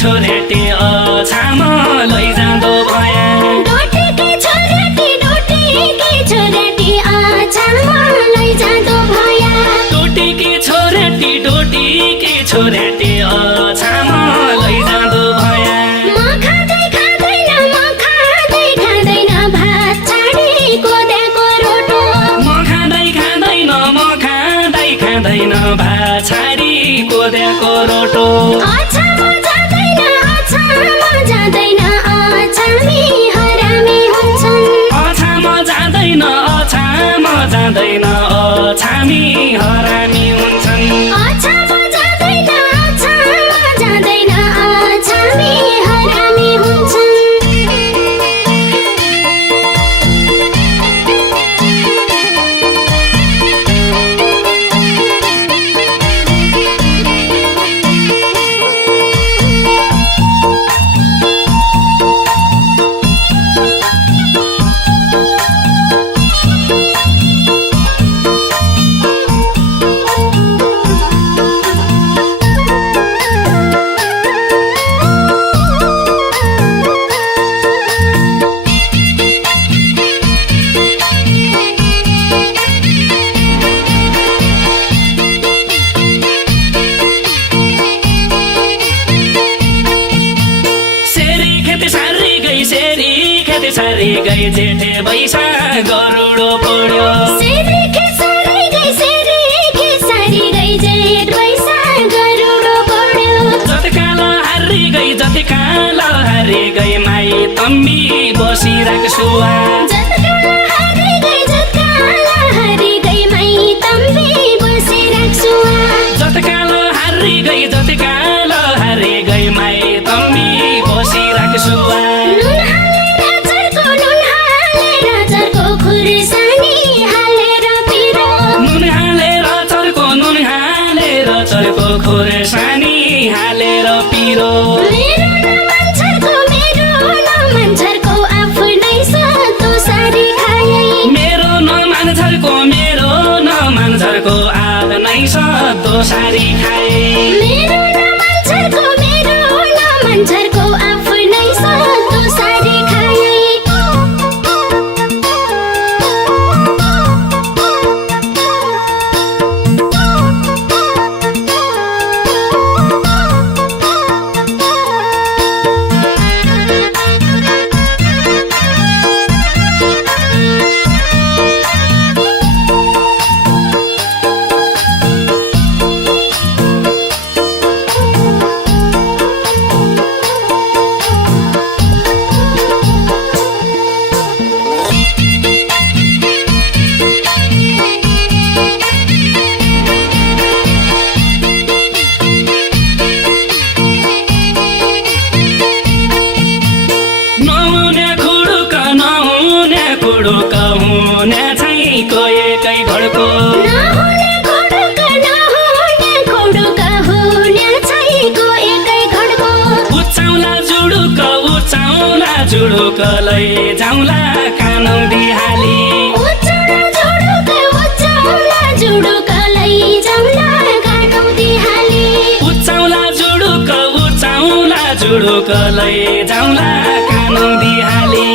छोरेटी अछाम लैजाँदो भया डोटेकी छोरेटी अछाम लैजाँदो भया डोटेकी छोरेटी अछाम लैजाँदो भया म खाँदै खाँदैन भात छाडी कोद्याको रोटो म खाँदैन भात छाडी कोद्याको रोटो अछाम जाँदैन अछामी हरामी हुन्छन् अछाम जाँदैन अछामी हरामी हुन्छन् अछाम जाँदैन अछामी हरामी हुन्छन् सारी गई जेठे बैसा गरुडो पढ्यो सेरी खेसारी गई जेठ बैसा गरुडो पढ्यो जतिकाल हारी गई माई तम्मी बसिराख सुवा जत्काल हारी गई माई तम्मी बसिराख सुवा जतिकाल हारी गई माई तम्मी बसिराख सुवा चर्को खोर्सानी हालेर पिरो मेरो न मान्छरको आफ्नै सतो सारी खाए मेरो न मान्छरको आफ्नै सतो सारी खाए मेरो न मान्छरको आफ्नै सतो सारी खाए जुडुकलै जाउँला कानौ दिहाली जुडुकलै जाउँला कानौ दिहाली उचाउला जुडुकलै जाउँला कानौ दिहाली